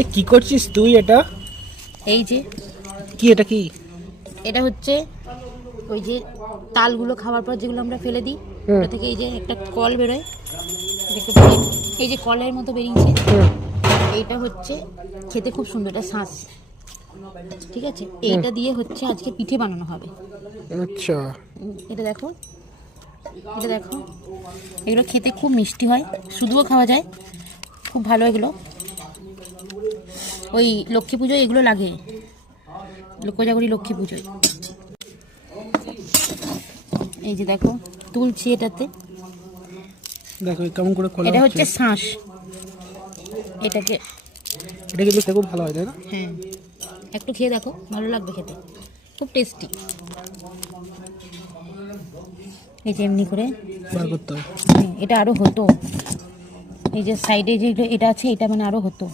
এ কি করছিস তুই এটা? এই যে কি এটা কি? এটা হচ্ছে ওই যে তালগুলো খাওয়ার পর যেগুলো আমরা ফেলে দিই, ওটা থেকে এই যে একটা কল বেরোয়, দেখতে পাচ্ছেন এই যে কলের মতো বেরিয়েছে, এইটা হচ্ছে খেতে খুব সুন্দর, এটা শাঁস, ঠিক আছে? এইটা দিয়ে হচ্ছে আজকে পিঠে বানানো হবে। আচ্ছা, এটা দেখো, এটা দেখো, এগুলো খেতে খুব মিষ্টি হয়, শুধুও খাওয়া যায়, খুব ভালো এগুলো। ওই লক্ষ্মী পুজোয় এগুলো লাগে, কোজাগরি লক্ষ্মী পুজোয়। এই যে দেখো তুলছি এটাতে, দেখো কেমন করে খোলা এটা হচ্ছে শাঁস, এটাকে এটা কিন্তু দেখতে খুব ভালো হয়, তাই না? হ্যাঁ একটু খেয়ে দেখো, ভালো লাগবে খেতে, খুব টেস্টি। এই যে এমনি করে বার করতে হবে। এটা আরো হতো, এই যে সাইডে যে এটা আছে এটা মানে আরো হতো।